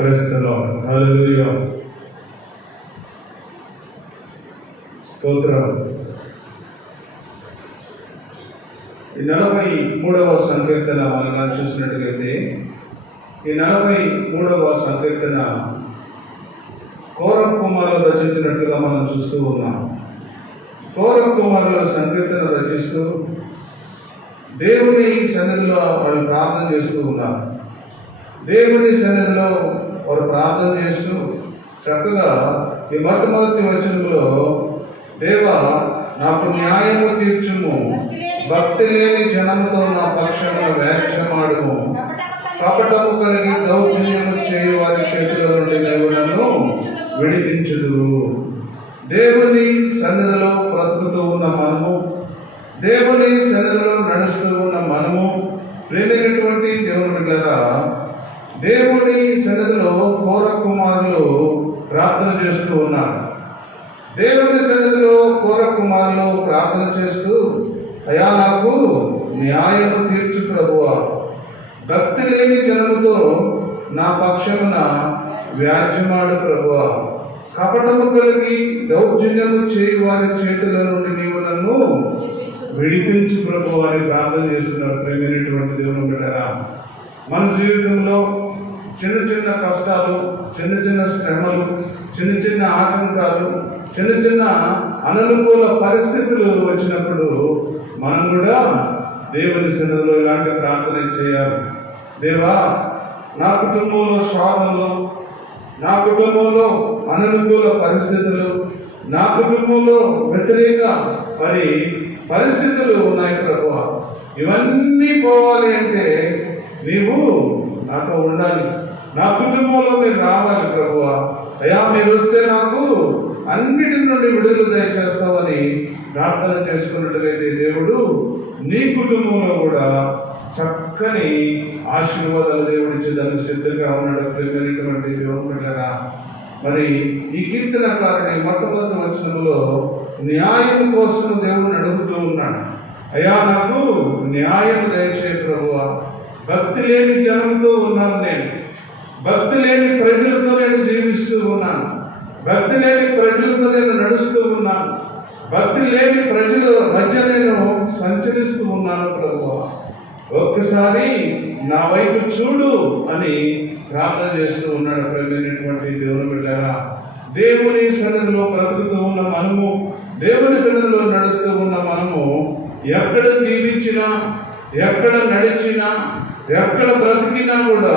Praise the lord. హల్లెలూయా. స్తోత్రం. ఈ 43వ సంకీర్తన మనం చూసినట్లయితే ఈ 43వ సంకీర్తన కోరహ్ కుమారులు రచించినట్లుగా మనం చూస్తూ ఉన్నాం. కోరహ్ కుమారులు సంకీర్తన రచిస్తూ దేవుని సన్నిధిలో వాళ్ళు ప్రార్థన చేస్తూ ఉన్నారు. దేవుని సన్నిధిలో వారు ప్రార్థన చేస్తూ చక్కగా ఈ మొట్టమొదటి వచనంలో, దేవా నాకు న్యాయము తీర్చుము, భక్తి లేని జనముతో నా పక్షమున వ్యాఖ్యమాడుము, కపటము కలిగి దౌర్జన్యము చేయు వారి చేతుల నుండి నీవు నన్ను విడిపించుదురు. దేవుని సన్నిధిలో బ్రతుకుతూ ఉన్న మనము, దేవుని సన్నిధిలో నడుస్తూ ఉన్న మనము, ప్రేమైనటువంటి దేవుని బిడ్డలారా, దేవుని సన్నిధిలో కోరహ్ కుమారులు ప్రార్థన చేస్తూ ఉన్నారు. దేవుని సన్నిధిలో కోరహ్ కుమారులు ప్రార్థన చేస్తూ, అయా నాకు న్యాయము తీర్చు ప్రభువా, భక్తి లేని జనముతో నా పక్షమున వ్యాజ్యమాడు ప్రభువా, కపటము కలిగి దౌర్జన్యము చేయి వారి చేతుల నుండి నీవు నన్ను విడిపించు ప్రభువా అని ప్రార్థన చేస్తున్నారు. ప్రేమైనటువంటి దేవుని బిడ్డలారా, మన జీవితంలో చిన్న చిన్న కష్టాలు, చిన్న చిన్న శ్రమలు, చిన్న చిన్న ఆటంకాలు, చిన్న చిన్న అననుకూల పరిస్థితులు వచ్చినప్పుడు మనం కూడా దేవుని సన్నిధిలో ఇలాంటి ప్రార్థన చేయాలి. దేవా, నా కుటుంబంలో శోధనలు, నా కుటుంబంలో అననుకూల పరిస్థితులు, నా కుటుంబంలో వ్యతిరేక పరిస్థితులు ఉన్నాయి ప్రభువా, ఇవన్నీ పోవాలి అంటే నీవు నాతో ఉండాలి, నా కుటుంబంలో మీరు రావాలి ప్రభువా. అయ్యా, మీరు వస్తే నాకు అన్నిటి నుండి విడుదల దయచేస్తామని ప్రార్థన చేసుకున్నట్లయితే దేవుడు నీ కుటుంబంలో కూడా చక్కని ఆశీర్వాదాలు దేవుడిచ్చే దానికి సిద్ధంగా ఉన్నాడు. ప్రేమైనటువంటి దేవుని బిడ్డలారా, మరి ఈ కీర్తనకారుని మొట్టమొదటి వచనంలో న్యాయం కోసం దేవుడిని అడుగుతూ ఉన్నాడు. అయ్యా, నాకు న్యాయం దయచే ప్రభువా, భక్తి లేని జనంతో ఉన్నాను, నేను భక్తి లేని ప్రజలతో నేను జీవిస్తూ ఉన్నాను, భక్తి లేని ప్రజలతో నేను నడుస్తూ ఉన్నాను, భక్తి లేని ప్రజల మధ్య నేను సంచరిస్తూ ఉన్నాను ప్రభువా, ఒక్కసారి నా వైపు చూడు అని ప్రార్థన చేస్తూ ఉన్నాడు. ప్రేమైనటువంటి దేవుని బిడ్డలారా, దేవుని సన్నిధిలో బ్రతుకుతూ ఉన్న మనము, దేవుని సన్నిధిలో నడుస్తూ ఉన్న మనము, ఎక్కడ జీవించినా, ఎక్కడ నడిచినా, ఎక్కడ బ్రతికినా కూడా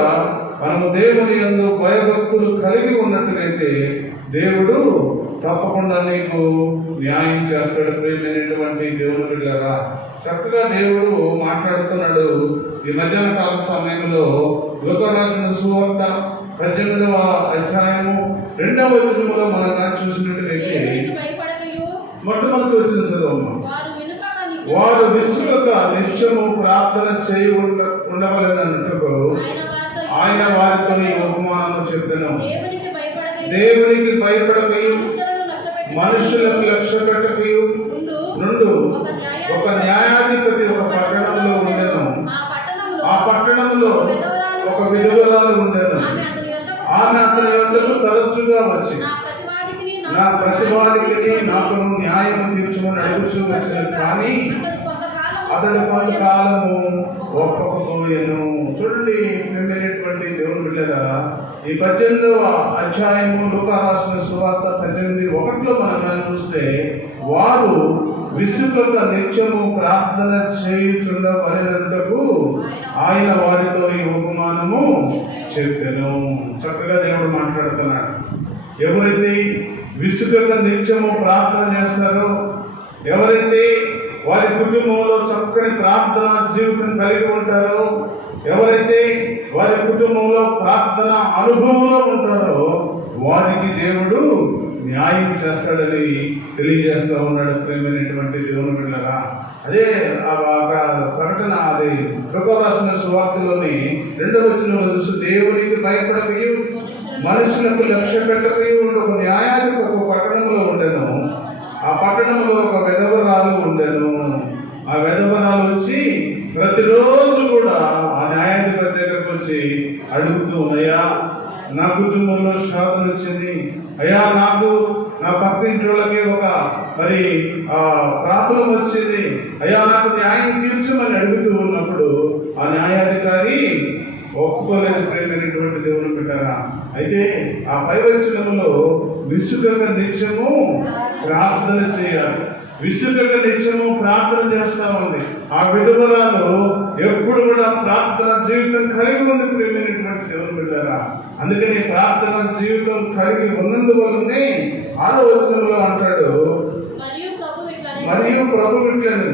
మనము దేవుని యందు భయభక్తులు కలిగి ఉన్నట్లయితే దేవుడు తప్పకుండా నీకు న్యాయం చేస్తాడు. ప్రేమైనటువంటి దేవుని బిడ్డలారా, చక్కగా దేవుడు మాట్లాడుతున్నాడు. ఈ మధ్యాహ్న కాల సమయంలో లూకా రాసిన సువార్త 18వ అధ్యాయము 2వ వచనంలో మనం చూసినట్లయితే మొట్టమొదటి వచనం చదవమ్మా. వారు విసుగక నిత్యము ప్రార్థన చేయి ఉండవలెనన్నట్టుకు ఆయన వారితో ఈ ఉపమానము చెప్పెను. దేవునికి భయపడకయు మనుషులకు లక్ష్య పెట్టకయు నుండు ఒక న్యాయాధిపతి ఒక పట్టణంలో ఉండెను. ఆ పట్టణంలో ఒక విధవరాలు ఉండెను. ఆమె అతని యొద్దకు తరచుగా వచ్చి నా ప్రతివాదికి నాకు న్యాయం తీర్చుమని అడుగుచూ వచ్చిన, కానీ అతడు కొంతకాలము ఒప్పకపోయెను. చూడండి ప్రేమైనటువంటి దేవుని బిడ్డలారా, ఈ 18వ అధ్యాయము లూకా రాసిన సువార్త 18:1 మనం చూస్తే, వారు విసుగక నిత్యము ప్రార్థన చేయుచుండవలెనట్టుకు ఆయన వారితో ఈ ఉపమానము చెప్పెను. చక్కగా దేవుడు మాట్లాడుతున్నాడు. ఎవరైతే విసుగక నిత్యము ప్రార్థన చేస్తారో, ఎవరైతే వారి కుటుంబంలో చక్కని ప్రార్థన జీవితం కలిగి ఉంటారో, ఎవరైతే వారి కుటుంబంలో ప్రార్థన అనుభవంలో ఉంటారో వారికి దేవుడు న్యాయం చేస్తాడని తెలియజేస్తూ ఉన్నాడు. ప్రేమైనటువంటి దేవుని బిడ్డలారా, అదే ప్రకటన, అది లూకా రాసిన సువార్తలోని 2వ వచనంలో చూసి, దేవునికి భయపడకయు మనుషులకు లక్ష్య పెట్టకయు ఒక న్యాయాధిపతి ఒక పట్టణంలో ఉండెను. ఆ పట్టణంలో ఒక విధవరాలు ఉండెను. ఆ విధవరాలు వచ్చి ప్రతిరోజు కూడా ఆ న్యాయాధిపతి దగ్గరకు వచ్చి అడుగుతూ, అయ్యా నా కుటుంబంలో శోధన వచ్చింది అయ్యా, నాకు నా పక్కింటి వాళ్ళకి ఒక ప్రాబ్లం వచ్చింది అయ్యా, నాకు న్యాయం తీర్చమని అడుగుతూ ఉన్నప్పుడు ఆ న్యాయాధికారి ఒప్పుకోలేదు. ప్రేమైనటువంటి దేవుని పెట్టారా, అయితే ఆ పైవచనంలో విసుగక నిత్యము ప్రార్థన చేయాలి. విసుగక నిత్యము ప్రార్థన చేస్తా ఉంది. ఆ విధవరాలు ఎప్పుడు కూడా ప్రార్థన జీవితం కలిగి ఉంది. ప్రేమైనటువంటి దేవుని పెట్టారా, అందుకని ప్రార్థన జీవితం కలిగి ఉన్నందువల్లనే 6వ వచనంలో అంటాడు, మరియు ప్రభు ఇట్లను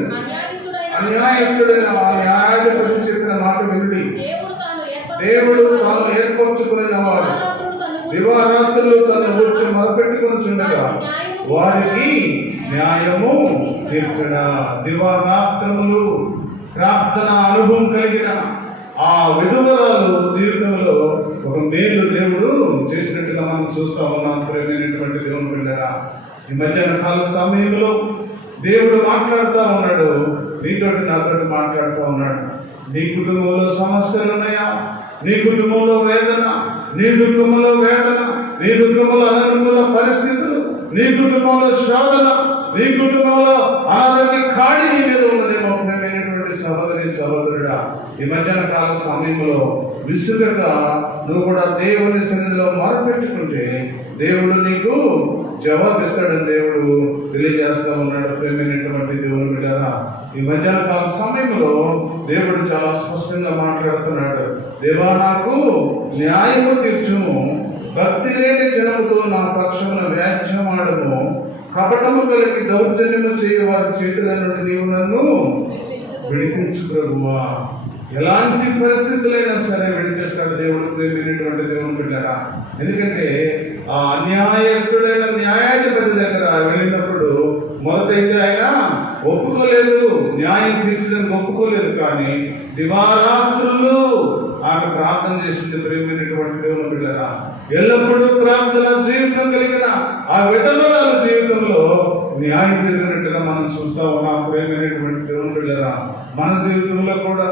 అన్యాయస్తుడైన ఆ న్యాయాధిపతి చెప్పిన మాట విండి, దేవుడు తాను ఏర్పరచుకున్న వారు దివారాత్రులు తను వచ్చి మొదలుపెట్టుకొని చుండగా వారికి న్యాయము తీర్చడా. దివారాత్రములు ప్రార్థన అనుభవం కలిగిన ఆ విధవరాలు జీవితంలో ఒక మేలు దేవుడు చేసినట్టుగా మనం చూస్తా ఉన్నాం. ప్రేమైనటువంటి దేవుని బిడ్డరా, ఈ మధ్యాహ్న కాల సమయంలో దేవుడు మాట్లాడుతూ ఉన్నాడు, నీతోటి నాతోటి మాట్లాడుతూ ఉన్నాడు. నీ కుటుంబంలో సమస్యలు ఉన్నాయా? నీ కుటుంబంలో వేదన, నీ దుఃఖంలో వేదన, నీ దుఃఖంలో అననుకూల పరిస్థితులు, నీ కుటుంబంలో శోధన, నీ కుటుంబంలో అనారోగ్య ఖాళీ నీ మీద ఉన్నదేమో. ప్రేమైనటువంటి సహోదరి సహోదరుడా, ఈ మధ్యాహ్న కాల సమయంలో విసుగగా నువ్వు కూడా దేవుని సన్నిధిలో మొరపెట్టుకుంటే దేవుడు నీకు జవాబిస్తాడని దేవుడు తెలియజేస్తా ఉన్నాడు. ప్రేమైనటువంటి దేవుని బిడ్డరా, ఈ మధ్యాహ్న కాల సమయంలో దేవుడు చాలా స్పష్టంగా మాట్లాడుతున్నాడు. దేవా, నాకు న్యాయము తీర్చుము, భక్తి లేని జనముతో నా పక్షమున వ్యాజ్యమాడము, కపటము కలిగి దౌర్జన్యము చేయ వారి చేతుల నుండి నీవు నన్ను విడిపించు ప్రభువా. ఎలాంటి పరిస్థితులైనా సరే విడిపిస్తాడు దేవుడు. ప్రేమైనటువంటి దేవుని బిడ్డరా, ఎందుకంటే ఆ అన్యాయస్తుడైన న్యాయాధిపతి దగ్గర వెళ్ళినప్పుడు మొదటైతే ఆయన ఒప్పుకోలేదు, న్యాయం తీర్చడానికి ఒప్పుకోలేదు. కానీ దివారాత్రులు ఆమె ప్రార్థన చేసింది. ప్రేమైనటువంటి దేవుని బిడ్డరా, ఎల్లప్పుడూ ప్రార్థన జీవితం కలిగిన ఆ విధవరాల జీవితంలో న్యాయం జరిగినట్టుగా మనం చూస్తా ఉన్నాం. ప్రేమైనటువంటి దేవుని బిడ్డరా, మన జీవితంలో కూడా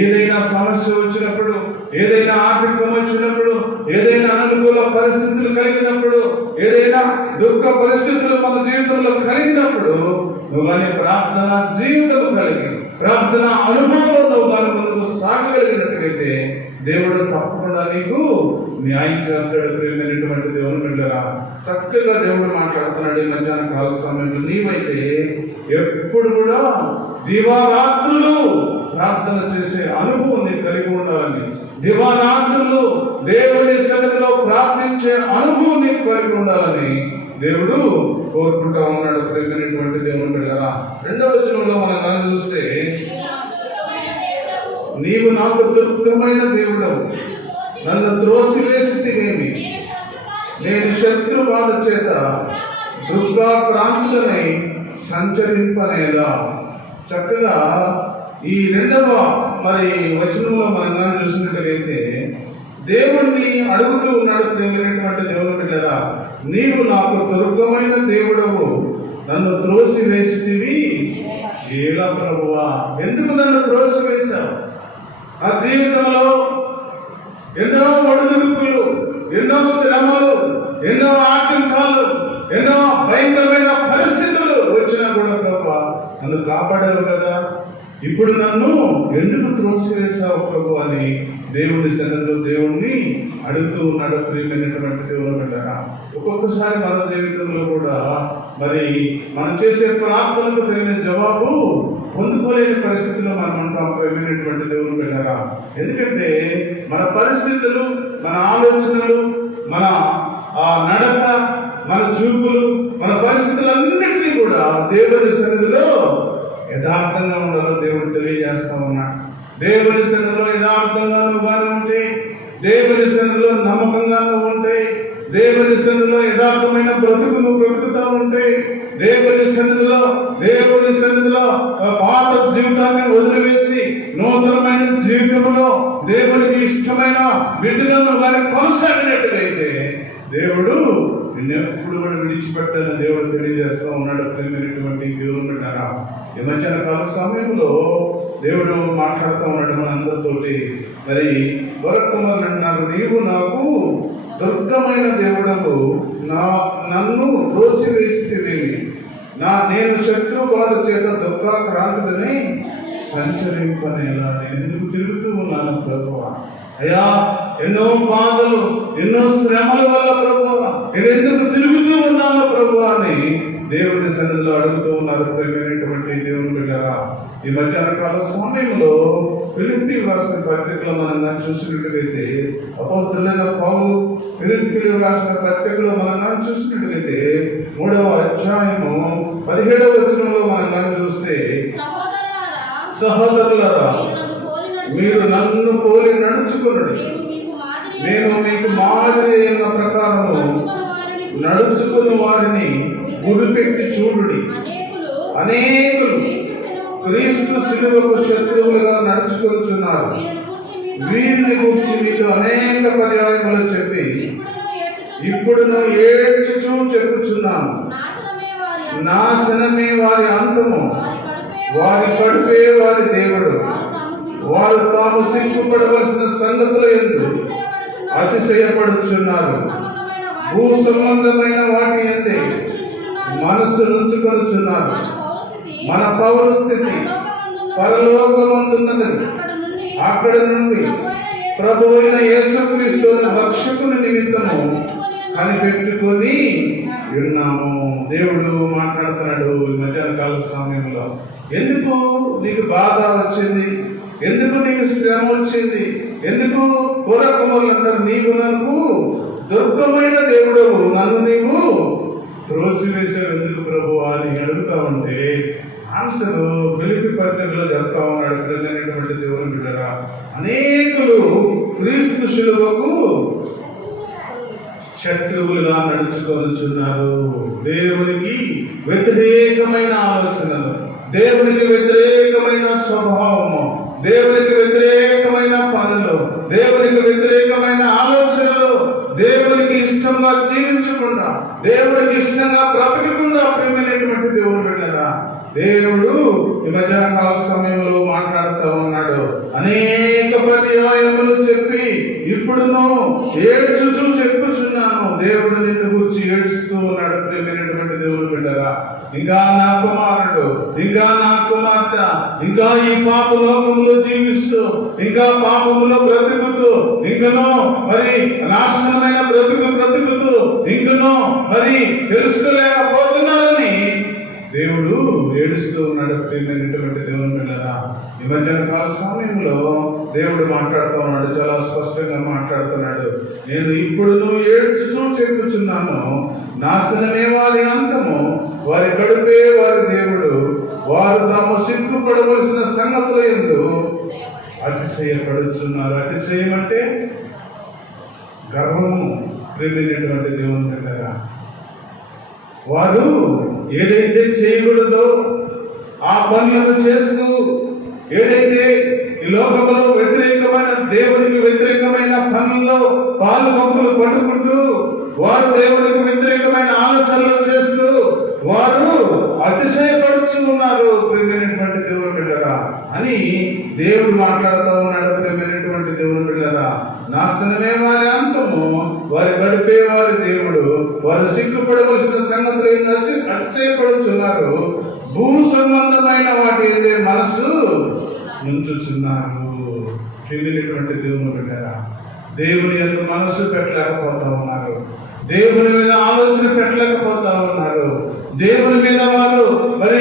ఏదైనా సమస్య వచ్చినప్పుడు, ఏదైనా ఆర్థికం వచ్చినప్పుడు, ఏదైనా అనుకూల పరిస్థితులు కలిగినప్పుడు, ఏదైనా దుఃఖ పరిస్థితులు మన జీవితంలో కలిగినప్పుడు నువ్వు కానీ ప్రార్థన జీవితం కలిగి, ప్రార్థన అనుభవంలో నువ్వు కానీ ముందుకు సాగగలిగినట్లయితే దేవుడు తప్పకుండా నీకు న్యాయం చేస్తాడు. ప్రేమైనటువంటి దేవుని బిడ్డరా, చక్కగా దేవుడు మాట్లాడుతున్నాడు. ఈ మధ్యాహ్న కాల సమయంలో నీవైతే ఎప్పుడు కూడా దివారాత్రులు ప్రార్థన చేసే అనుభవం నీకు కలిగి ఉండాలని, దివారాత్రులు దేవుడి సన్నిధిలో ప్రార్థించే అనుభవం నీకు కలిగి ఉండాలని దేవుడు కోరుకుంటా ఉన్నాడు. ప్రేమైనటువంటి దేవుని బిడ్డరా, 2వ వచనంలో మనం కానీ చూస్తే, నీవు నాకు దుర్గమైన దేవుడవు, నన్ను త్రోసివేసితివేమి, నేను శత్రు బాధ చేత దుర్గా ప్రాంతులనై సంచరింపనేలా. చక్కగా ఈ 2వ వచనంలో మనం కానీ చూసినట్లయితే దేవుణ్ణి అడుగుతూ ఉన్నాడు. ప్రేమైనటువంటి దేవుని బిడ్డరా, నీవు నాకు దుర్గమైన దేవుడవు, నన్ను త్రోసివేసితివి ఎలా ప్రభువా? ఎందుకు నన్ను త్రోసివేశావు? నా జీవితంలో ఎన్నో ఒడిదుడుకులు, ఎన్నో శ్రమలు, ఎన్నో ఆటంకాలు, ఎన్నో భయంకరమైన పరిస్థితులు వచ్చినా కూడా ప్రభువా నన్ను కాపాడావు కదా, ఇప్పుడు నన్ను ఎందుకు త్రోసివేశావు ప్రభు అని దేవుని సన్నిధిలో దేవుణ్ణి అడుగుతూ ఉన్నాడు. ప్రియమైనటువంటి దేవుని బిడ్డరా, ఒక్కొక్కసారి మన జీవితంలో కూడా మనం చేసే ప్రార్థనకు తగిన జవాబు పొందుకోలేని పరిస్థితుల్లో మనం ఉంటాం. ప్రియమైనటువంటి దేవుని బిడ్డరా, ఎందుకంటే మన పరిస్థితులు, మన ఆలోచనలు, మన నడక, మన చూపులు, మన పరిస్థితులన్నింటినీ కూడా దేవుని సన్నిధిలో యథార్థంగా ఉండాలో దేవుడు తెలియజేస్తా ఉన్నాడు. దేవుని సన్నిధిలో యథార్థంగా నువ్వు ఉంటే, దేవుని సన్నిధిలో నమ్మకంగా నువ్వు ఉంటే, దేవుని సన్నిధిలో యథార్థమైన బ్రతుకు నువ్వు బ్రతుకుతూ ఉంటే, దేవుని సన్నిధిలో పాత జీవితాన్ని వదిలివేసి నూతనమైన జీవితంలో దేవునికి ఇష్టమైన విధులను వారి కొనసాగినట్టుగైతే దేవుడు నిన్నెప్పుడు కూడా విడిచిపెట్టాలని దేవుడు తెలియజేస్తూ ఉన్నాడు. ప్రేమైనటువంటి దేవుని బిడ్డలారా, ఈ మధ్యాహ్న కాల సమయంలో దేవుడు మాట్లాడుతూ ఉన్నాడు మనందరితోటి. మరి వరకుమారులు అంటున్నారు, నీవు నాకు దుర్గమైన దేవుడవు, నన్ను త్రోసివేసితివేమి, నేను శత్రు బాధ చేత దుఃఖాక్రాంతుడని సంచరింపనేలా. నేను ఎందుకు తిరుగుతూ ఉన్నాను ప్రభువా? అయ్యా, ఎన్నో బాధలు, ఎన్నో శ్రమల వల్ల ప్రభువా నేను ఎందుకు తిరుగుతూ ఉన్నాను ప్రభువా అని దేవుని సన్నిధిలో అడుగుతూ ఉన్నారు. ప్రేమైనటువంటి దేవుని బిడ్డలారా, ఈ మధ్యాహ్న కాల సమయంలో ఫిలిప్పీ రాసిన పత్రికలో మనం చూసినట్లయితే, అపోస్తలుడైన పౌలు ఫిలిప్పీ రాసిన పత్రికలో మనం చూసినట్లయితే 3వ అధ్యాయము 17వ వచనంలో మనం చూస్తే, సహోదరులారా మీరు నన్ను పోలి నడుచుకున్నది, నేను మీకు మాదిరి అయిన ప్రకారము నడుచుకుని వారిని గురిపెట్టి చూడుడి. అనేకులు క్రీస్తు శిలువకు శత్రువులుగా నడుచుకొనుచున్నారు. వీరిని గురించి మీతో అనేక పర్యాయములు చెప్పి ఇప్పుడును ఏడ్చుచూ చెప్పుచున్నాను, నాశనమే వారి అంతము, వారి కడుపే వారి దేవుడు, వారు తాము సిగ్గుపడవలసిన సంగతుల యందు అతిశయపడుచున్నారు. భూ సంబంధమైన వాటి యందే మనస్సు ఉంచుకొనుచున్నారు. మన పౌరస్థితి పరలోకమందున్నది, అక్కడ నుండి ప్రభు అయిన యేసుక్రీస్తు రక్షకుని నిమిత్తము కనిపెట్టుకొని విన్నాము. దేవుడు మాట్లాడుతున్నాడు ఈ మధ్యాహ్న కాల సమయంలో. ఎందుకు నీకు బాధ వచ్చింది? ఎందుకు నీకు శ్రమ వచ్చింది? ఎందుకు కుమారులు అంటారు, నీకు నాకు దుర్గమైన దేవుడవు, నన్ను నీవు త్రోసివేశావు ఎందుకు ప్రభు అని అడుగుతా ఉంటే ఆన్సర్ ఫిలిప్పీ పత్రికలో చెప్తా ఉన్నాడు. ప్రియమైనటువంటి దేవుని బిడ్డలారా, అనేకులు క్రీస్తు శిలువకు శత్రువులుగా నడుచుకొనుచున్నారు. దేవునికి వ్యతిరేకమైన ఆలోచనలు, దేవునికి వ్యతిరేకమైన స్వభావము, దేవునికి వ్యతిరేకమైన పనులు, దేవునికి వ్యతిరేకమైన ఆలోచనలు, దేవునికి ఇష్టంగా జీవించకుండా, దేవుడికి ఇష్టంగా బ్రతకకుండా ప్రేమైనటువంటి దేవుడు బిడ్డలారా, దేవుడు ఈ మధ్యాహ్న కాల సమయంలో మాట్లాడుతూ ఉన్నాడు. అనేక పర్యాయములు చెప్పి ఇప్పుడును ఏడ్చుచూ చెప్పుచున్నాను. దేవుడు నిన్ను గురించి ఏడుస్తూ ఉన్నాడు. ప్రేమైనటువంటి దేవుడు బిడ్డలారా, ఇంకా నా కుమారుడు, ఇంకా నా కుమార్తె, ఇంకా ఈ పాప లోకంలో జీవిస్తూ, ఇంకా పాపములో బ్రతుకుతూ, ఇంకనో మరి నాశనమైన బ్రతుకుతూ, ఇంకనో మరి తెలుసుకోలేకపోతున్నారని దేవుడు ఏడుస్తూ ఉన్నాడు. ప్రియమైనటువంటి దేవుని బిడ్డలారా, ఈ మధ్యాహ్న కాల సమయంలో దేవుడు మాట్లాడుతూ ఉన్నాడు, చాలా స్పష్టంగా మాట్లాడుతున్నాడు. నేను ఇప్పుడు ఏడ్చుచూ చెప్పుచున్నాను, నాశనమే వారి అంతము, వారి కడుపే వారి దేవుడు, వారు తాము సిగ్గుపడవలసిన సంగతుల యందు అతిశయపడుచున్నారు. అతిశయం అంటే గర్వము. ప్రియమైనటువంటి దేవుని బిడ్డలారా, వారు ఏదైతే చేయకూడదో ఆ పనులను చేస్తూ, ఏదైతే ఈ లోకంలో వ్యతిరేకమైన, దేవునికి వ్యతిరేకమైన పనుల్లో పాలు పంపులు పట్టుకుంటూ, వారు దేవునికి వ్యతిరేకమైన ఆలోచనలు చేస్తూ వారు అతిశయపడుచు ఉన్నారు. ప్రియమైనటువంటి దేవుని బిడ్డలారా అని దేవుడు మాట్లాడుతూ ఉన్నాడు. ప్రియమైనటువంటి దేవుని బిడ్డలారా, నాశనమే వారి అంతము, వారి గడిపే వారి దేవుడు, వారు సిగ్గుపడవలసిన సంగతులు అతిశయపడుచున్నారు. భూ సంబంధమైన వాటి అయితే మనసు ఉంచుచున్నారు. ప్రియమైనటువంటి దేవుని బిడ్డలారా, దేవుని యందు మనసు పెట్టలేకపోతా ఉన్నారు. దేవుని మీద ఆలోచన పెట్టలేకపోతా ఉన్నారు. దేవుని మీద వారు మరి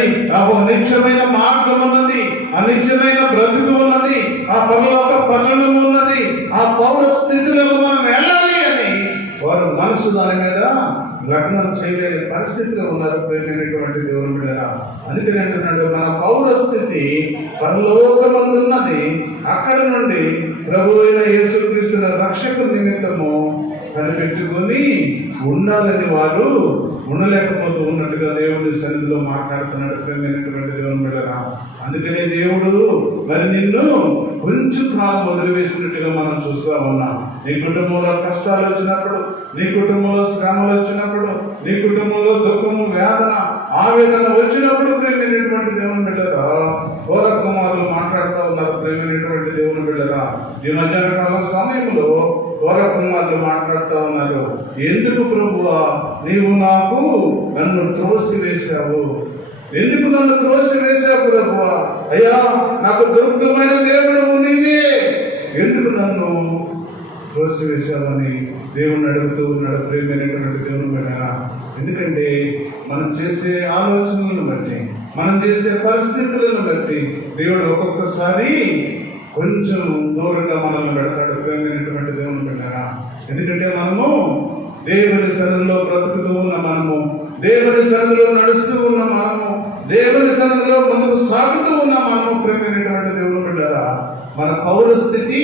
నిత్యమైన మార్గం ఉన్నది, అనిత్యమైన బ్రతుకు ఉన్నది, ఆ పరలోక పట్టణం ఉన్నది, ఆ పౌర స్థితిలో మనం వెళ్ళాలి అని వారు మనసు దాని మీద లగ్నం చేయలేని పరిస్థితిలో ఉన్నారు. ప్రేమైనటువంటి దేవుని బిడ్డలారా, అందుకని అంటున్నాడు, మన పౌరస్థితి పరలోకమందున్నది, అక్కడ నుండి ప్రభు అయిన యేసుక్రీస్తు రక్షకు నిమిత్తము కనిపెట్టుకొని ఉండాలని వారు ఉండలేకపోతూ ఉన్నట్టుగా దేవుని సన్నిధిలో మాట్లాడుతున్నాడు. ప్రేమైనటువంటి దేవుని బిడ్డలారా, అందుకనే దేవుడు మరి నిన్ను కొంచెం కాలం వదిలివేసినట్టుగా మనం చూస్తూ ఉన్నాం. నీ కుటుంబంలో కష్టాలు వచ్చినప్పుడు, నీ కుటుంబంలో శ్రమలు వచ్చినప్పుడు, నీ కుటుంబంలో దుఃఖము, వేదన, ఆవేదన వచ్చినప్పుడు ప్రేమైనటువంటి దేవుని బిడ్డరా ఘోర కుమారులు మాట్లాడుతూ ఉన్నారు. ప్రేమైనటువంటి దేవుని బిడ్డరా ఈ మధ్యాహ్న కాల సమయంలో ఘోర కుమారులు మాట్లాడుతూ ఉన్నారు. ఎందుకు ప్రభువా నీవు నన్ను త్రోసివేశావు? ఎందుకు నన్ను త్రోసివేశావు ప్రభువా? అయ్యా నాకు దుర్గమైన దేవుడు నీవే, ఎందుకు నన్ను త్రోసివేశావని దేవుణ్ణి అడుగుతూ ఉన్నాడు. ప్రేమైనటువంటి దేవుని బిడ్డరా, ఎందుకంటే మనం చేసే ఆలోచనలను బట్టి, మనం చేసే పరిస్థితులను బట్టి దేవుడు ఒక్కొక్కసారి కొంచెం దూరంగా మనల్ని పెడతాడు. ప్రేమైనటువంటి దేవుని బిడ్డరా, ఎందుకంటే మనము దేవుని సన్నిధిలో బ్రతుకుతూ ఉన్న మనము, దేవుని సన్నిధిలో నడుస్తూ ఉన్న మనము, దేవుని సన్నిధిలో ముందుకు సాగుతూ ఉన్న మనము, ప్రేమైనటువంటి దేవుని బిడ్డరా, మన పౌరస్థితి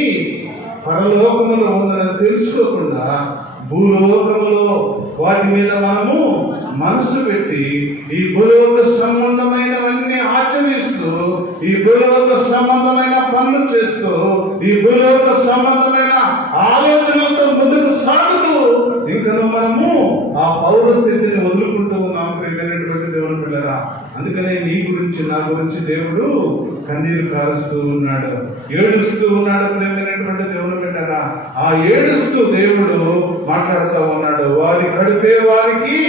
పరలోకములో ఉందని తెలుసుకోకుండా భూలోకములో వాటి మీద మనము మనసు పెట్టి ఈ భూలోక సంబంధమైనవన్నీ ఆచరిస్తూ, ఈ భూలోక సంబంధమైన పనులు చేస్తూ, ఈ భూలోక సంబంధమైన ఆలోచనలతో ముందుకు సాగుతూ ఇంకను మనము ఆ పౌర స్థితిని వదులుకుంటూ ఉన్నాం. ప్రియమైనటువంటి దేవుని బిడ్డరా, అందుకనే నీ గురించి నా గురించి దేవుడు కన్నీరు కారుస్తూ ఉన్నాడు, ఏడుస్తూ ఉన్నాడు. ప్రియమైనటువంటి దేవుని బిడ్డరా, ఆ ఏడుస్తూ దేవుడు మాట్లాడుతూ ఉన్నాడు. వారి కడుపే వారికి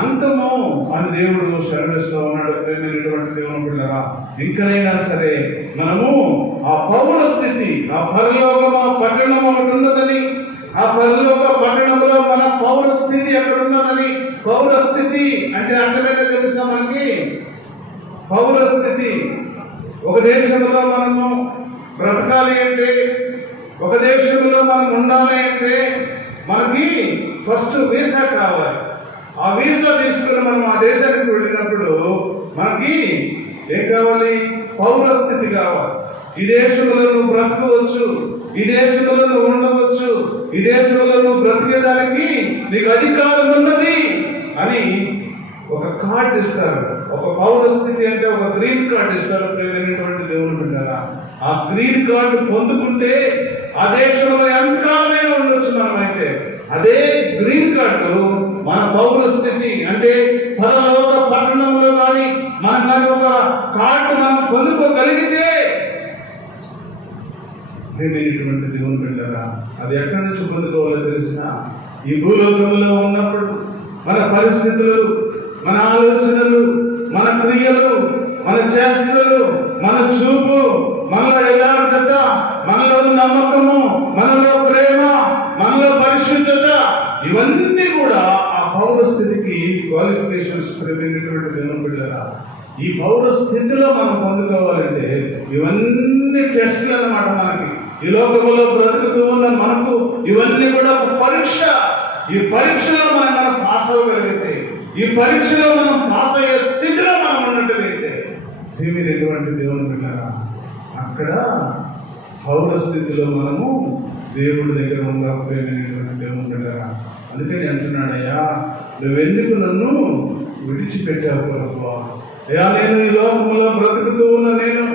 అంతము అని దేవుడు సెలవిస్తూ ఉన్నాడు. ప్రియమైనటువంటి దేవుని బిడ్డరా, ఇంకనైనా సరే మనము ఆ పౌర స్థితి, ఆ పరలోకము పట్టణం ఒకటి ఉన్నదని, ఆ పరలోక పట్టణంలో మన పౌర స్థితి ఎక్కడ ఉన్నదని. పౌర స్థితి అంటే అర్థమైనా తెలుసా మనకి? పౌర స్థితి, ఒక దేశంలో మనము బ్రతకాలి అంటే, ఒక దేశంలో మనం ఉండాలి అంటే మనకి ఫస్ట్ వీసా కావాలి. ఆ వీసా తీసుకుని మనం ఆ దేశానికి వెళ్ళినప్పుడు మనకి ఏం కావాలి? పౌరస్థితి కావాలి. ఈ దేశంలో నువ్వు బ్రతకవచ్చు, ఈ దేశంలో నువ్వు ఉండవచ్చు, ఈ దేశంలో నువ్వు బ్రతికేదానికి నీకు అధికారం ఉన్నది అని ఒక కార్డు ఇస్తారు. ఒక పౌరస్థితి అంటే ఒక గ్రీన్ కార్డు ఇస్తారు. ప్రియమైనటువంటి దేవుని బిడ్డరా, ఆ గ్రీన్ కార్డు పొందుకుంటే ఆ దేశంలో ఎంతకాలమైనా ఉండొచ్చు మనమైతే. అదే గ్రీన్ కార్డు మన పౌరస్థితి అంటే పరలోక పట్టణంలో కానీ మన ఒక కార్డు మనం పొందుకోగలిగితే, ప్రియమైనటువంటి దేవుని బిడ్డరా, అది ఎక్కడి నుంచి పొందుకోవాలో తెలిసిన ఈ భూలోకంలో ఉన్నప్పుడు మన పరిస్థితులు, మన ఆలోచనలు, మన క్రియలు, మన చేష్టలు, మన చూపు, మనలో యథార్థత, మనలో నమ్మకము, మనలో ప్రేమ, మనలో పరిశుద్ధత, ఇవన్నీ కూడా ఆ పౌరస్థితికి క్వాలిఫికేషన్స్. ప్రియమైనటువంటి దేవుని బిడ్డరా, ఈ పౌరస్థితిలో మనం పొందుకోవాలంటే ఇవన్నీ టెస్టులు అన్నమాట. మనకి ఈ లోకంలో బ్రతుకుతూ ఉన్న మనకు ఇవన్నీ కూడా ఒక పరీక్ష. ఈ పరీక్షలో మనం పాస్ అవ్వగలిగితే, ఈ పరీక్షలో మనం పాస్ అయ్యే స్థితిలో మనం ఉన్నట్లయితే, ప్రియమైనటువంటి దేవుని బిడ్డరా, అక్కడ పౌర స్థితిలో మనము దేవుడి దగ్గర ఉండాలి. ప్రియమైనటువంటి దేవుని బిడ్డరా, అందుకని అంటున్నాడయ్యా, నువ్వెందుకు నన్ను విడిచిపెట్టావు ప్రభువా? అయ్యా, నేను ఈ లోకంలో బ్రతుకుతూ ఉన్న నేను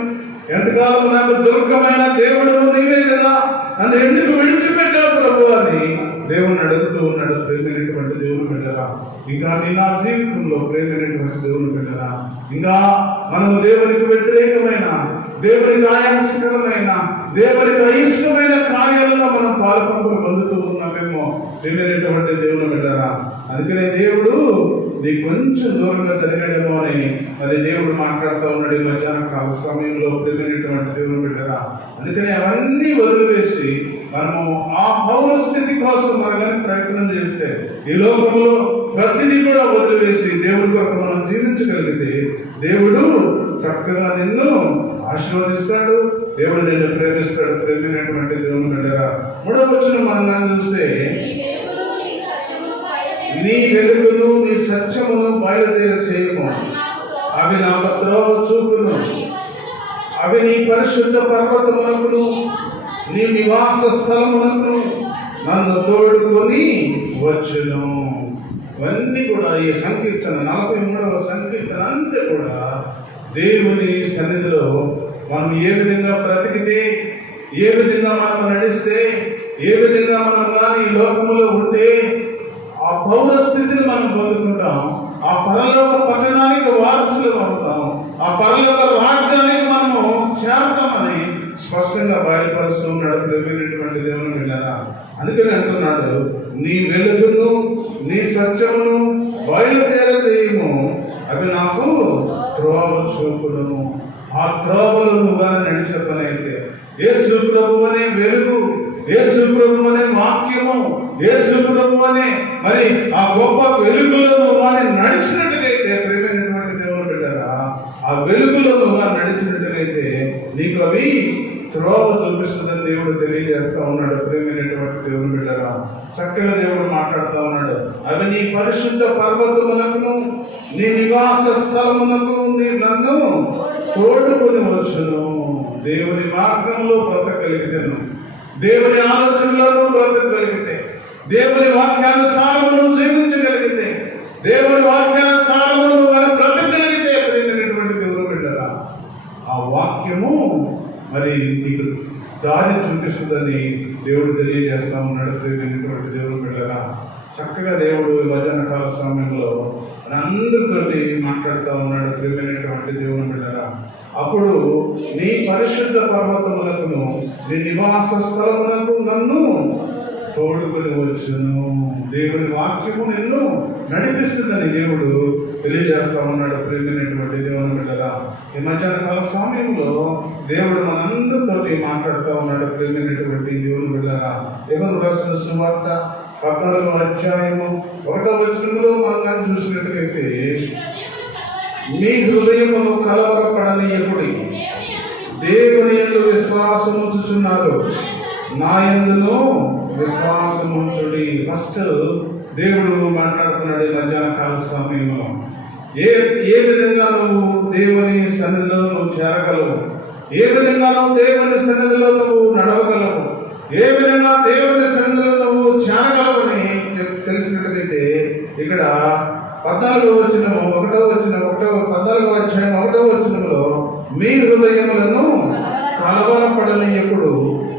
ఎంతకాలం నాకు దుర్గమైన దేవుడు నీవే కదా, నన్ను ఎందుకు విడిచిపెట్టావు ప్రభు అని దేవుణ్ణి అడుగుతూ ఉన్నాడు. ప్రేమైనటువంటి దేవుని బిడ్డరా, ఇంకా నా జీవితంలో ప్రేమైనటువంటి దేవుని బిడ్డరా, ఇంకా మనము దేవునికి వ్యతిరేకమైన, దేవునికి ఆయాసకరమైన, దేవునికి అయిష్టమైన కార్యాలలో మనం పాల్పంపులు పొందుతూ ఉన్నామేమో. ప్రేమైనటువంటి దేవుని బిడ్డరా, అందుకనే దేవుడు నీ కొంచెం దూరంగా జరిగాడేమో అని అది దేవుడు మాట్లాడుతూ ఉన్నాడు ఈ మధ్యాహ్న కాల సమయంలో. ప్రియమైనటువంటి దేవుని బిడ్డరా, అందుకని అవన్నీ వదిలివేసి మనము ఆ పౌరస్థితి కోసం మనం ప్రయత్నం చేస్తే, ఈ లోకంలో ప్రతిదీ కూడా వదిలివేసి దేవుడి కొరకు మనం జీవించగలిగితే దేవుడు చక్కగా నిన్ను ఆశీర్వదిస్తాడు, దేవుడు నిన్ను ప్రేమిస్తాడు. ప్రేమైనటువంటి దేవుని బిడ్డరా, 3వ వచనం మనం చూస్తే, నీ వెలుగును నీ సత్యమును బయలుదేరి చేయము, అవి నాకు త్రోవ చూపును, అవి నీ పరిశుద్ధ పర్వతమునకును నీ నివాస స్థలమునకును నన్ను తోడుకొని వచ్చును. ఇవన్నీ కూడా ఈ సంకీర్తన 43వ సంకీర్తన అంతా కూడా దేవుని సన్నిధిలో మనం ఏ విధంగా బ్రతికితే, ఏ విధంగా మనం నడిస్తే, ఏ విధంగా మనం కానీ ఈ లోకములో ఉంటే ఆ పౌర స్థితిని మనం పొందుకుంటాం. ఆ పరలోక పట్టణానికి వారసులు అవుతాం, ఆ పరలోక రాజ్యానికి మనము చేరతామని స్పష్టంగా బయలుపరుస్తూ ఉన్నాడు ప్రేమైనటువంటి దేవుని బిడ్డలారా. అందుకని అంటున్నాడు, నీ వెలుగును నీ సత్యమును బయలుదేరజేయము, అవి నాకు త్రోవ చూపులను. ఆ త్రోవలు నువ్వుగా నడిచే పని అయితే యేసు ప్రభు అనే వెలుగు, యేసు ప్రభు అనే వాక్యము, యేసు ప్రభు అనే మరి ఆ గొప్ప వెలుగులో నువ్వు నడిచినట్టుగైతే ప్రేమైనటువంటి దేవుని బిడ్డలారా, ఆ వెలుగులో నువ్వు నడిచినట్టుగైతే నీకు అవి త్రోవ చూపిస్తుందని దేవుడు తెలియజేస్తా ఉన్నాడు. ప్రేమైనటువంటి దేవుని బిడ్డలారా, చక్కగా దేవుడు మాట్లాడుతూ ఉన్నాడు. అవి నీ పరిశుద్ధ పర్వతమునకును నీ నివాస స్థలమునకు నీ నన్ను తోడుకొని వచ్చును. దేవుని మార్గంలో బ్రతకగలిగితేను, దేవుని ఆలోచనలను బ్రతకగలిగితే, దేవుని వాక్యానుసారమును జీవించగలిగితే, దేవుని వాక్యానుసారమును బ్రతకగలిగితే ప్రేమైనటువంటి దేవుని బిడ్డలారా, ఆ వాక్యము మరి నీకు దారి చూపిస్తుందని దేవుడు తెలియజేస్తా ఉన్నాడు. ప్రేమైనటువంటి దేవుని బిడ్డలారా, చక్కగా దేవుడు భజన కాల సమయంలో అందరితోటి మాట్లాడుతూ ఉన్నాడు. ప్రేమైనటువంటి దేవుని బిడ్డలారా, అప్పుడు నీ పరిశుద్ధ పర్వతములకును నీ నివాస స్థలములకు నన్ను తోడుకొని వచ్చును. దేవుని వాక్యము నిన్ను నడిపిస్తుందని దేవుడు తెలియజేస్తా ఉన్నాడు. ప్రేమైనటువంటి దేవుని బిడ్డలారా, ఈ మధ్యాహ్న కాల సమయంలో దేవుడు మనందరితోటి మాట్లాడుతూ ఉన్నాడు. ప్రేమైనటువంటి దేవుని బిడ్డలారా, యోహాను రాసిన సువార్త 14వ అధ్యాయము 1వ వచనంలో మనం చూసినట్లయితే, మీ హృదయమును కలవరపడనీయకుడి, దేవుని యందు విశ్వాసముంచుచున్నారు, నా యందును విశ్వాసముంచుడి. ఫస్ట్ దేవుడు మాట్లాడుతున్నాడు ఈ మధ్యాహ్న కాల సమయంలో. ఏ విధంగా నువ్వు దేవుని సన్నిధిలో నువ్వు చేరగలవు, ఏ విధంగా నువ్వు దేవుని సన్నిధిలో నువ్వు నడవగలవు, ఏ విధంగా దేవుని సన్నిధిలో నువ్వు చేరగలవని తెలిసినట్లయితే ఇక్కడ 14వ వచనము 14వ అధ్యాయం 1వ వచనంలో, మీ హృదయములను కలవరపడనీయకుడు,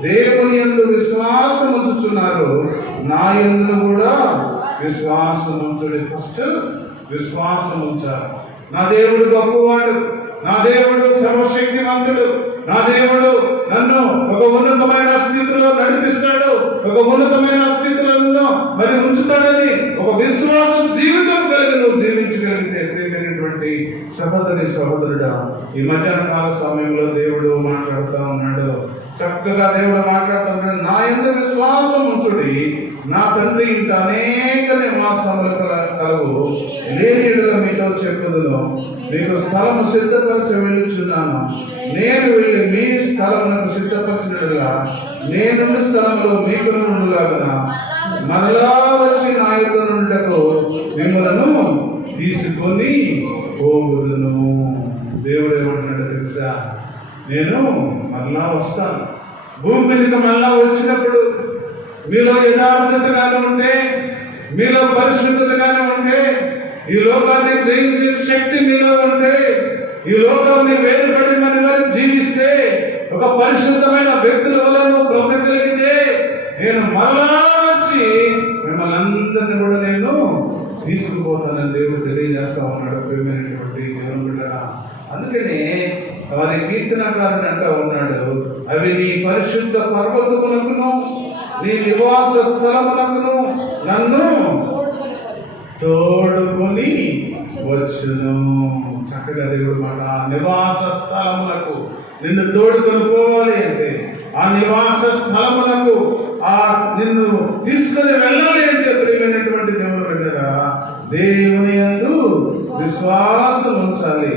దేవుని యందు విశ్వాసముంచుచున్నారు, నా యందును కూడా విశ్వాసముంచుడి. ఫస్ట్ విశ్వాసం ఉంచాలి. నా దేవుడు గొప్పవాడు, నా దేవుడు సర్వశక్తివంతుడు, నా దేవుడు నన్ను ఒక ఉన్నతమైన స్థితిలో నడిపిస్తాడు, ఒక ఉన్నతమైన స్థితిలో మరి ఉంచుతాడని ఒక విశ్వాసం జీవితం కలిగి నువ్వు జీవించగలిగితే ప్రియమైనటువంటి సహోదరి సహోదరుడా, ఈ మధ్యాహ్న కాల సమయంలో దేవుడు మాట్లాడుతూ ఉన్నాడు. చక్కగా దేవుడు మాట్లాడుతూ ఉన్నాడు, నా యందు విశ్వాసం ఉంచుడి, నా తండ్రి ఇంట అనేక నివాసములు కలవు, లేని యెడల మీతో చెప్పుదును, మీకు స్థలము సిద్ధపరచ వెళ్ళుచున్నాను, నేను వెళ్ళి మీ స్థలమునకు సిద్ధపరచినట్లుగా నేనున్న స్థలంలో మీకు నుండులాగన మరలా వచ్చి నా యుద్ధ నుండకు మిమ్మలను తీసుకొని పోగుదును. దేవుడు ఏమంటున్నాడు తెలుసా, నేను మరలా వస్తాను. భూమి మీదకి మరలా వచ్చినప్పుడు మీలో యథార్థతగానే ఉంటే, మీలో పరిశుద్ధతగానే ఉంటే, ఈ లోకాన్ని జయించే శక్తి మీలో ఉంటే, ఈ లోకాన్ని వేరుపడి మనం జీవిస్తే, ఒక పరిశుద్ధమైన వ్యక్తుల వల్ల నువ్వు బ్రతకగలిగితే, నేను మరలా వచ్చి మిమ్మల్ని అందరినీ కూడా నేను తీసుకుపోతానని దేవుడు తెలియజేస్తా ఉన్నాడు. ప్రియమైనటువంటి దేవుని బిడ్డలారా, అందుకనే వారి కీర్తనకారుడు అంటూ ఉన్నాడు, అవి నీ పరిశుద్ధ పర్వతమునకును నీ నివాస స్థలమునకును నన్ను తోడుకొని వచ్చును. చక్కగా దేవుడు మాట, నివాస స్థలములకు నిన్ను తోడుకొని పోవాలి అంటే, ఆ నివాస స్థలములకు నిన్ను తీసుకొని వెళ్ళాలి అంటే ప్రియమైనటువంటి దేవుడు బిడ్డలారా, దేవుని యందు విశ్వాసం ఉంచాలి,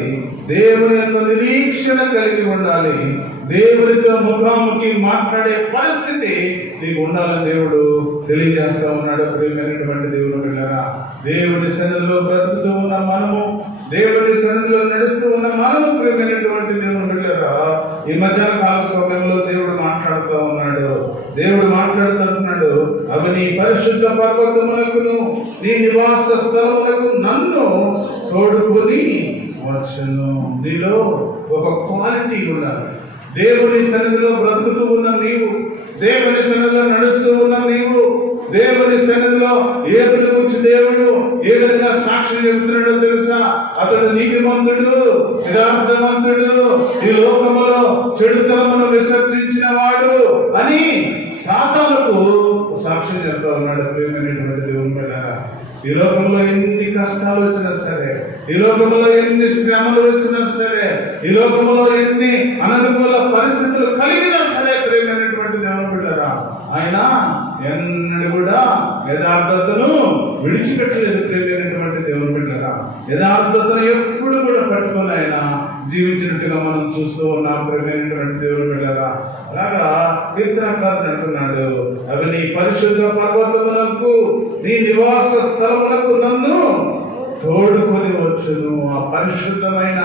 దేవుని యందు నిరీక్షణ కలిగి ఉండాలి, దేవునితో ముఖాముఖి మాట్లాడే పరిస్థితి నీకు ఉండాలని దేవుడు తెలియజేస్తా ఉన్నాడు. ప్రియమైనటువంటి దేవుని బిడ్డలారా, దేవుని సన్నిధిలో బ్రతుకుతూ ఉన్న మనము, దేవుని సన్నిధిలో నడుస్తూ ఉన్న మనము ప్రియమైనటువంటి దేవుని బిడ్డలారా, ఈ మధ్యాహ్న కాల సమయంలో దేవుడు మాట్లాడుతూ ఉన్నాడు. దేవుడు మాట్లాడుతున్నాడు, అవి నీ పరిశుద్ధ పర్వతమునకును నీ నివాస స్థలమునకు నన్ను తోడుకొని వచ్చును. నీలో ఒక క్వాలిటీ ఉండాలి. దేవుని సన్నిధిలో బ్రతుకుతూ ఉన్న నీవు, దేవుని సన్నిధిలో నడుస్తూ ఉన్న నీవు, దేవుని సన్నిధిలో ఏబుని గురించి దేవుడు ఏ విధంగా సాక్ష్యం చెబుతున్నాడో తెలుసా? అతడు నీతిమంతుడు, యథార్థవంతుడు, ఈ లోకములో చెడుతనమును విసర్జించిన వాడు అని సాతానుకు సాక్ష్యం చెప్తా ఉన్నాడు. ప్రియమైనటువంటి దేవుని బిడ్డలారా, ఈ లోకంలో ఎన్ని కష్టాలు వచ్చినా సరే, ఈ లోకంలో ఎన్ని శ్రమలు వచ్చినా సరే, ఈ లోకంలో ఎన్ని అననుకూల పరిస్థితులు కలిగినా సరే, ప్రియమైనటువంటి దేవుని బిడ్డలారా, ఆయన ఎన్నడూ కూడా యథార్థతను విడిచిపెట్టలేదు. ప్రియమైనటువంటి దేవుని బిడ్డలారా, యథార్థతను ఎప్పుడు కూడా పట్టుకొని ఆయన జీవించినట్టుగా మనం చూస్తూ ఉన్నాం. ప్రియమైనటువంటి దేవుని బిడ్డలారా, అలాగా కీర్తనకారుడు అంటున్నాడు, అవి నీ పరిశుద్ధ పర్వతములకు, నీ నివాస స్థలములకు నన్ను తోడుకొని వచ్చును. ఆ పరిశుద్ధమైన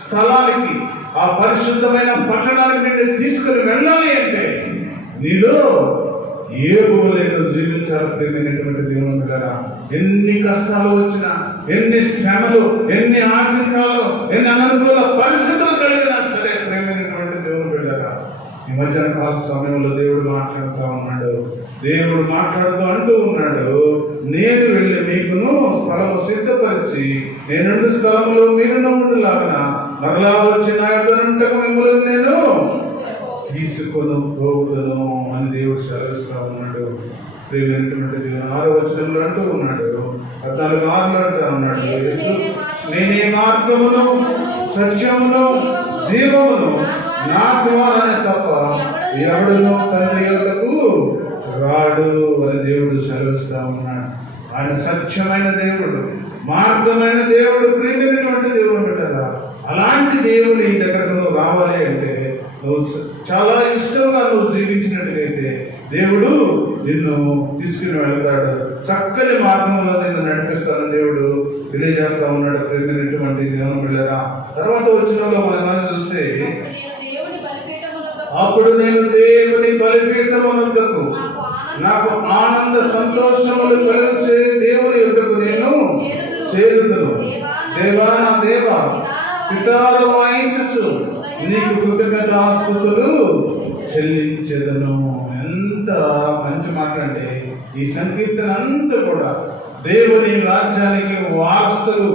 స్థలానికి, ఆ పరిశుద్ధమైన పట్టణానికి నిన్ను తీసుకుని వెళ్ళాలి అంటే నీలో ఏబువలెను జీవించాలి. ప్రియమైనటువంటి దేవుని బిడ్డలారా, ఎన్ని కష్టాలు వచ్చినా, ఎన్ని శ్రమలు, ఎన్ని ఆటంకాలు, ఎన్ని అననుకూల పరిస్థితులు కలిగినా సరే, ప్రియమైనటువంటి దేవుని బిడ్డలారా, ఈ మధ్యాహ్న కాల సమయంలో దేవుడు మాట్లాడుతూ ఉన్నాడు. దేవుడు మాట్లాడుతూ అంటూ ఉన్నాడు, నేను వెళ్ళి మీకును స్థలము సిద్ధపరిచి నేనుండు స్థలములో మీరును ఉండులాగన మరలా వచ్చి నా యొద్దనుంటకు మిమ్మల్ని నేను తీసుకొని పోవుదును అని దేవుడు సెలవిస్తా ఉన్నాడు. ప్రియమైనటువంటి దేవుని 6వ వచనంలో అంటూ ఉన్నాడు, 14:6 అంటూ ఉన్నాడు, నేనే మార్గమును సత్యమును జీవమును, నా ద్వారానే తప్ప ఎవడునూ తండ్రి యొద్దకు రాడు అని దేవుడు సెలవిస్తా ఉన్నాడు. ఆయన సత్యమైన దేవుడు, మార్గమైన దేవుడు, ప్రియమైనటువంటి దేవుడు బిడ్డలారా, అలాంటి దేవుని దగ్గరకు నువ్వు రావాలి అంటే, నువ్వు చాలా ఇష్టంగా నువ్వు జీవించినట్టుగైతే దేవుడు నిన్ను తీసుకుని వెళ్తాడు. చక్కని మార్గంలో నిన్ను నడిపిస్తానని దేవుడు తెలియజేస్తా ఉన్నాడు. ప్రియమైనటువంటి దేవుని బిడ్డలారా, తర్వాత వచ్చిన మనం చూస్తే, అప్పుడు నేను దేవుని బలిపీఠమునొద్దకు నాకు ఆనంద సంతోషములు కలుగు దేవుని యొద్దకు నేను చేరుదును. దేవా నా దేవా, సితారు వాయించుచు నీకు కృతజ్ఞతాస్తుతులు చెల్లించెదను. ఎంత మంచి మాట అంటే, ఈ సంకీర్తన అంతా కూడా దేవుని రాజ్యానికి వారసులు,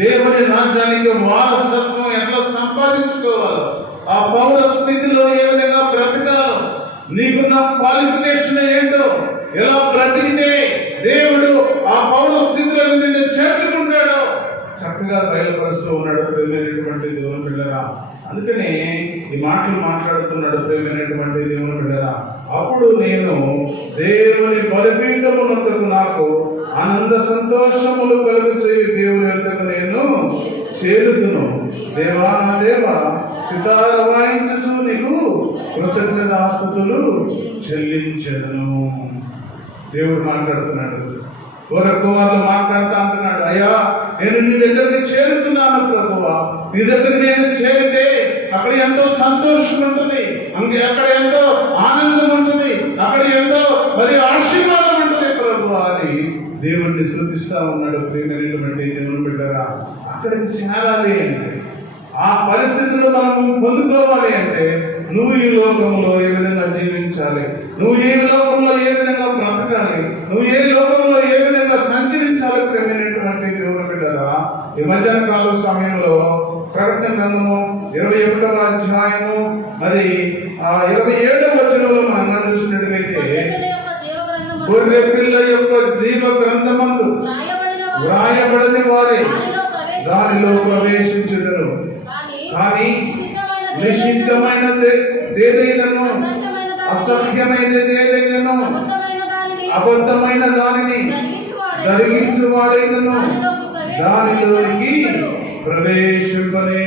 దేవుని రాజ్యానికి వారసత్వం ఎట్లా సంపాదించుకోవాలో, ఆ పౌర స్థితిలో ఏ విధంగా బ్రతకాలో, నీకున్న క్వాలిఫికేషన్ ఏంటో, ఎలా బ్రతికితే దేవుడు ఆ పౌర స్థితిలో నిన్ను చేర్చుకుంటాడో చక్కగా బయలుపరుస్తూ ఉన్నాడు. ప్రియమైనటువంటి దేవుని బిడ్డలారా, అందుకనే ఈ మాటలు మాట్లాడుతున్నాడు. ప్రియమైనటువంటి దేవుని బిడ్డలారా, అప్పుడు నేను దేవుని బలిపీఠమునొద్దకు నాకు ఆనంద సంతోషములు కలుగు చేయి దేవుని యొద్దకు నేను చేరుదును. దేవా నా దేవా, సితార వాయించుచు నీకు కృతజ్ఞతాస్తుతులు చెల్లించెదను. దేవుడు మాట్లాడుతున్నాడు. వాళ్ళు మాట్లాడుతూ అంటున్నాడు, అయ్యా నేను నీ దగ్గరికి చేరుతున్నాను ప్రభువా, నీ దగ్గరికి నేను చేరితే అక్కడ ఎంతో సంతోషం ఉంటుంది, అక్కడ ఎంతో ఆనందం ఉంటుంది, అక్కడ ఎంతో మరి ఆశీర్వాదం ఉంటుంది ప్రభువా అని దేవుడిని స్తుతిస్తా ఉన్నాడు. ప్రియమైనటువంటి దేవుని బిడ్డలారా, అక్కడికి చేరాలి అంటే, ఆ పరిస్థితుల్లో మనం పొందుకోవాలి అంటే, నువ్వు ఈ లోకంలో ఏ విధంగా జీవించాలి, నువ్వు ఏ లోకంలో ఏ విధంగా బ్రతకాలి, నువ్వు ఏ లోకంలో ఏ విధంగా సంచరించాలి. ప్రియమైనటువంటి దేవుని బిడ్డలారా, ఈ మధ్యాహ్న కాల సమయంలో ప్రకటన గ్రంథము 21వ అధ్యాయము మరి 27వ వచనంలో మనం చూసినట్లయితే, గొర్రె పిల్ల యొక్క జీవ గ్రంథమందు వ్రాయబడని వారే దానిలో ప్రవేశించుదురు. కానీ నిషిద్ధమైనదేదైనను అసహ్యమైనదేదైనను అబద్ధమైన దానిని జరిగించువాడైనను దానిలోకి ప్రవేశింపడు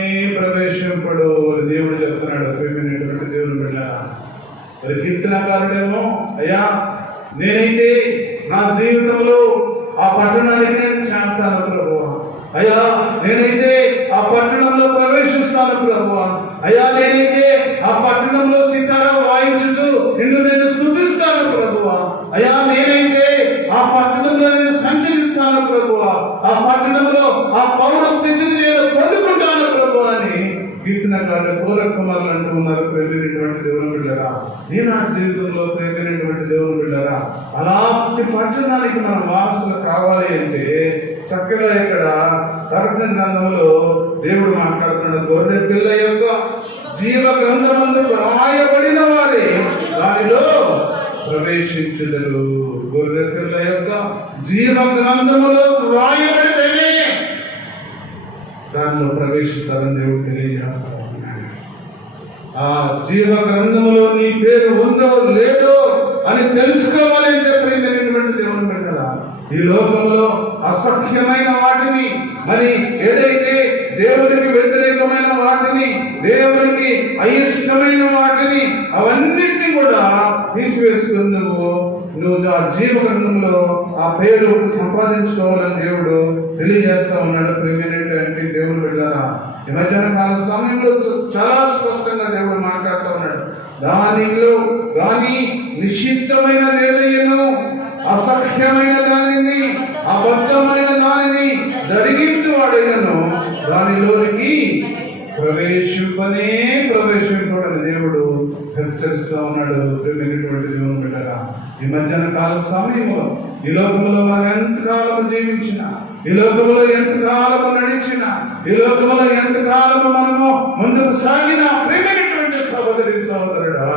అని దేవుడు చెప్తున్నాడు. ప్రియమైనటువంటి దేవుని బిడ్డలారా, మరి కీర్తనకారుడేమో, అయ్యా నేనైతే నా జీవితంలో ఆ పట్టణానికి నేను చేస్తాను ప్రభువా, అయ్యా నేనైతే ఆ పట్టణంలో ప్రవేశిస్తాను ప్రభువా, అయ్యా నేనైతే ఆ పట్టణంలో సితార వాయించుచు నిన్ను నేను స్తుతిస్తాను ప్రభువా, అయ్యా నేనైతే ఆ పట్టణంలో నేను సంచరిస్తాను ప్రభువా, ఆ పట్టణంలో ఆ పౌర స్థితిని నేను పొందుకుంటాను ప్రభువా అని కీర్తనకారుడు కోరకుమారులు అంటూ ఉన్నారు. ప్రేమైనటువంటి దేవుని బిడ్డలారా, నేను ఆ జీవితంలో ప్రేమైనటువంటి దేవుని బిడ్డలారా, అలా అలాంటి పట్టణానికి మనం వారసులు కావాలి అంటే చక్కగా ఇక్కడ ప్రకటన గ్రంథంలో దేవుడు మాట్లాడుతున్నాడు. గొర్రె పిల్ల యొక్క జీవ గ్రంథమందు రాయబడిన వారే దానిలో ప్రవేశించుదరు. గొర్రె పిల్ల యొక్క జీవ గ్రంథములో రాయబడితేనే దానిలో ప్రవేశిస్తారని దేవుడు తెలియజేస్తా ఉన్నాడు. ఆ జీవ గ్రంథములో నీ పేరు ఉందో లేదో అని తెలుసుకోవాలి అని చెప్పినటువంటి దేవుని బిడ్డలా, ఈ లోకంలో అసఖ్యమైన వాటిని, మరి ఏదైతే దేవునికి వ్యతిరేకమైన వాటిని, దేవునికి అయిష్టమైన వాటిని, అవన్నిటినీ కూడా తీసివేసుకుని నువ్వు ఆ జీవ గ్రంథంలో ఆ పేరు సంపాదించుకోవాలని దేవుడు తెలియజేస్తా ఉన్నాడు. ప్రేమైనటువంటి దేవుని బిడ్డలారా, ఈ మధ్యాహ్న కాల సమయంలో చాలా స్పష్టంగా దేవుడు మాట్లాడుతూ ఉన్నాడు. దానిలో కానీ నిషిద్ధమైన ఏదైనా అసఖ్యమైన దానిని, అబద్ధమైన దానిని జరిగించువాడైనను దానిలోనికి ప్రవేశింపడని దేవుడు హెచ్చరిస్తూ ఉన్నాడు. ప్రేమైనటువంటి దేవుని బిడ్డలారా, ఈ మధ్యాహ్న కాల సమయంలో ఈ లోకంలో మనం ఎంతకాలము జీవించిన, ఈ లోకంలో ఎంతకాలము నడిచిన, ఈ లోకంలో ఎంతకాలము మనము ముందుకు సాగిన ప్రేమైనటువంటి సహోదరి సహోదరుడా,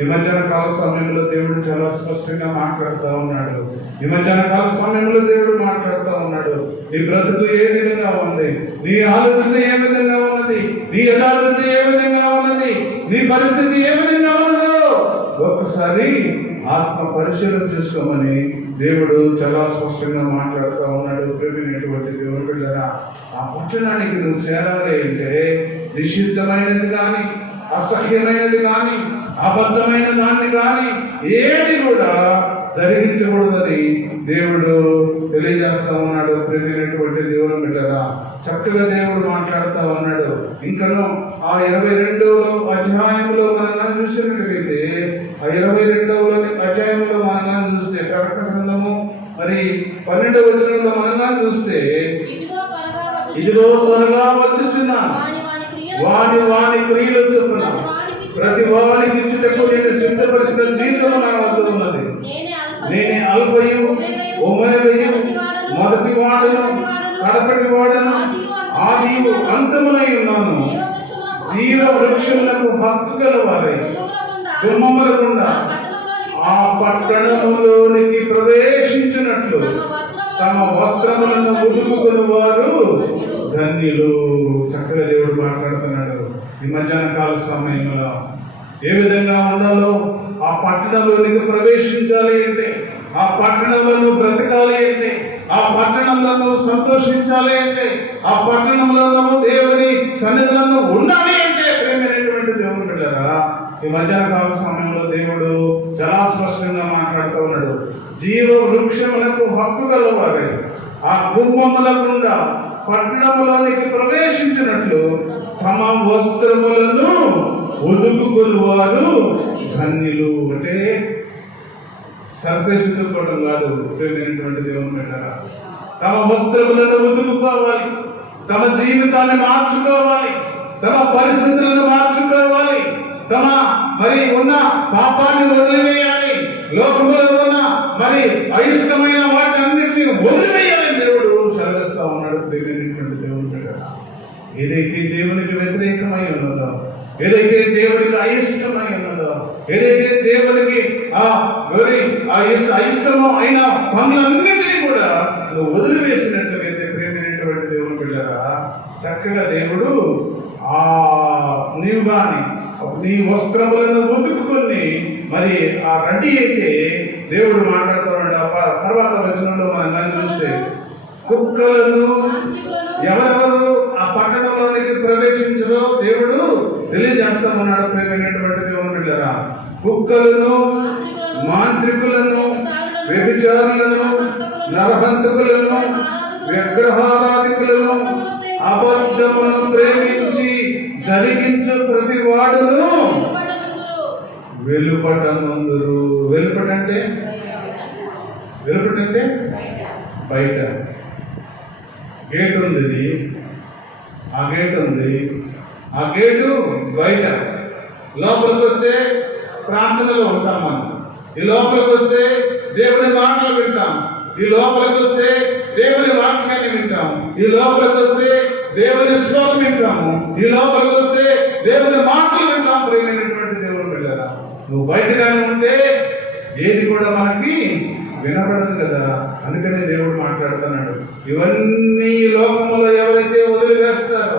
ఈ మధ్యాహ్న కాల సమయంలో దేవుడు చాలా స్పష్టంగా మాట్లాడుతూ ఉన్నాడు. ఈ మధ్యాహ్న కాల సమయంలో దేవుడు మాట్లాడుతూ ఉన్నాడు. నీ బ్రతుకు ఏ విధంగా ఉంది, నీ ఆలోచన ఏ విధంగా ఉన్నది, నీ యథార్థత ఏ విధంగా ఉన్నది, నీ పరిస్థితి ఏ విధంగా ఉన్నదో ఒక్కసారి ఆత్మ పరిశీలన చేసుకోమని దేవుడు చాలా స్పష్టంగా మాట్లాడుతూ ఉన్నాడు. ప్రేమైనటువంటి దేవుని బిడ్డలారా, ఆ పట్టణానికి నువ్వు చేరాలి అంటే నిషిద్ధమైనది కానీ, అసహ్యమైనది కానీ, అబద్ధమైన దాన్ని కానీ ఏది కూడా జరిగించకూడదని దేవుడు తెలియజేస్తా ఉన్నాడు. ప్రేమైనటువంటి దేవుని బిడ్డలారా, చక్కగా దేవుడు మాట్లాడుతూ ఉన్నాడు. ఇంకను ఆ 22వ అధ్యాయంలో మనం చూసినట్లయితే, ఆ 22వ అధ్యాయంలో మనం చూస్తే ప్రకటన గ్రంథము మరి 12వ వచనంలో మనం చూస్తే, ఇదిగో త్వరగా వచ్చుచున్నా వాని క్రియలు చొప్పున ప్రతి వారికి ఇచ్చుటకు నేను సిద్ధపరిచిన జీవితం నా వద్ద ఉన్నది. నేనే అల్ఫయు ఒమేగయు, మొదటి వాడను కడపటి వాడను, ఆదియు అంతమునై ఉన్నాను. జీవ వృక్షములకు హక్కు గలవారై గుమ్మములకుండా ఆ పట్టణములోనికి ప్రవేశించినట్లు తమ వస్త్రములను ఉదుకుని వారు ధన్యులు. చక్కగా దేవుడు మాట్లాడుతున్నాడు. ఈ మధ్యాహ్న కాల సమయంలో ఏ విధంగా ఉండాలో, ఆ పట్టణంలోనికి ప్రవేశించాలి అంటే, ఆ పట్టణంలో బ్రతకాలి అంటే, ఆ పట్టణంలో సంతోషించాలి అంటే, ఆ పట్టణంలో దేవుని సన్నిధిలో ఉండాలి అంటే, ప్రేమైనటువంటి దేవుని బిడ్డలారా, ఈ మధ్యాహ్న కాల సమయంలో దేవుడు చాలా స్పష్టంగా మాట్లాడుతూ ఉన్నాడు. జీవ వృక్షములకు హక్కు గలవారే ఆ గుమ్మముల గుండా పట్టణములోనికి ప్రవేశించినట్లు తమ వస్త్రములను ఉదుకుని వారు ధన్యులు. అంటే సర్ఫేస్ ఉదుకోవడం కాదు, ప్రేమైనటువంటి దేవుని బిడ్డలారా, తమ వస్త్రములను ఉదుకుకోవాలి, తమ జీవితాన్ని మార్చుకోవాలి, తమ పరిస్థితులను మార్చుకోవాలి, తమ మరి ఉన్న పాపాన్ని వదిలివేయాలి, లోకములో ఉన్న మరి అయిష్టమైన వాటన్నిటిని వదిలివేయాలని దేవుడు సెలవిస్తా ఉన్నాడు. ప్రేమైనటువంటి దేవుని బిడ్డలారా, ఏదైతే దేవునికి వ్యతిరేకమై ఉన్నదో, ఏదైతే దేవునికి అయిష్టమై ఉన్నదో, ఏదైతే దేవునికి అయిష్టమో అయిన పనులన్నిటినీ కూడా నువ్వు వదిలివేసినట్లయితే ప్రేమైనటువంటి దేవుని బిడ్డలారా, చక్కగా దేవుడు నీవు కానీ నీ వస్త్రములను ఉతుకుని మరి ఆ రెడీ అయితే దేవుడు మాట్లాడుతున్నాడు. తర్వాత వచనంలో మనం చూస్తే కుక్కలను ఎవరెవరు ఆ పట్టణంలోనికి ప్రవేశించరో దేవుడు తెలియజేస్తామన్నాడు. ప్రేమైనటువంటి దేవుని బిడ్డలారా, కుక్కలను, మాంత్రికులను, వ్యభిచారులను, నరహంతకులను, విగ్రహారాధికులను, అబద్ధమును ప్రేమించి జరిగించు ప్రతి వాడును వెలుపటనందురు. వెలుపటంటే బయట గేట్ ఉంది, ఆ గేట్ ఉంది, ఆ గేటు బయట. లోపలికి వస్తే ప్రార్థనలో ఉంటాం మనం, ఈ లోపలికి వస్తే దేవుని మాటలు వింటాం. ఈ లోపలికి వస్తే దేవుని వాక్యాన్ని వింటాం. ఈ లోపలికి వస్తే దేవుని స్వరం వింటాము. ఈ లోపలికి వస్తే దేవుని మాటలు వింటాం. ప్రియమైనటువంటి దేవుని బిడ్డలారా, నువ్వు బయటగానే ఉంటే ఏది కూడా మనకి వినపడదు కదా. అందుకనే దేవుడు మాట్లాడుతున్నాడు. ఇవన్నీ ఈ లోకములో ఎవరైతే వదిలివేస్తారో,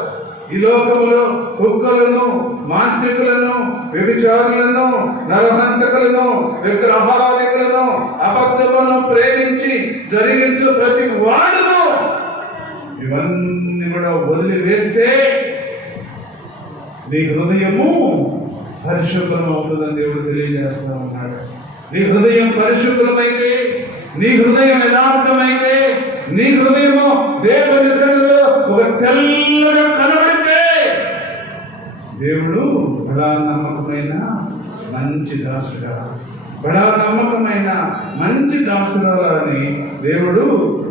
ఈ లోకములో కుక్కలను, మాంత్రికులను, వ్యభిచారులను, నరహంతకులను, విగ్రహారాధికులను, అబద్ధములను ప్రేమించి జరిగించు ప్రతి వాడును ఇవన్నీ కూడా వదిలివేస్తే నీ హృదయము పరిశుభ్రం అవుతుందని దేవుడు తెలియజేస్తా ఉన్నాడు. నీ హృదయం పరిశుభ్రమైతే, నీ హృదయం యథార్థమైతే, నీ హృదయము దేవుని సన్నిధిలో ఒక తెల్లగా కనబడితే దేవుడు బడా నమ్మకమైన మంచి దాసుడా, బడా నమ్మకమైన మంచి దాసురాలా అని దేవుడు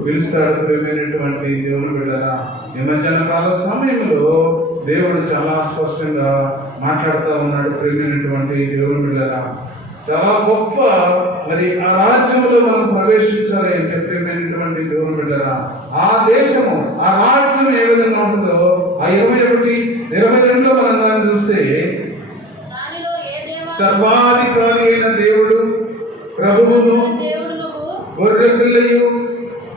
పిలుస్తాడు. ప్రియమైనటువంటి దేవుని బిడ్డలారా, ఈ మధ్యాహ్న కాల సమయంలో దేవుడు చాలా స్పష్టంగా మాట్లాడుతూ ఉన్నాడు. ప్రియమైనటువంటి దేవుని బిడ్డలారా, చాలా గొప్ప మరి ఆ రాజ్యంలో మనం ప్రవేశించాలి అంటే ప్రియమైనటువంటి దేవుని బిడ్డలారా, ఆ దేశము, ఆ రాజ్యం ఏ విధంగా ఉంటుందో ఆ 21-22 మనం దాన్ని చూస్తే, సర్వాధికారి అయిన దేవుడు, ప్రభువును, గొర్రె పిల్లయు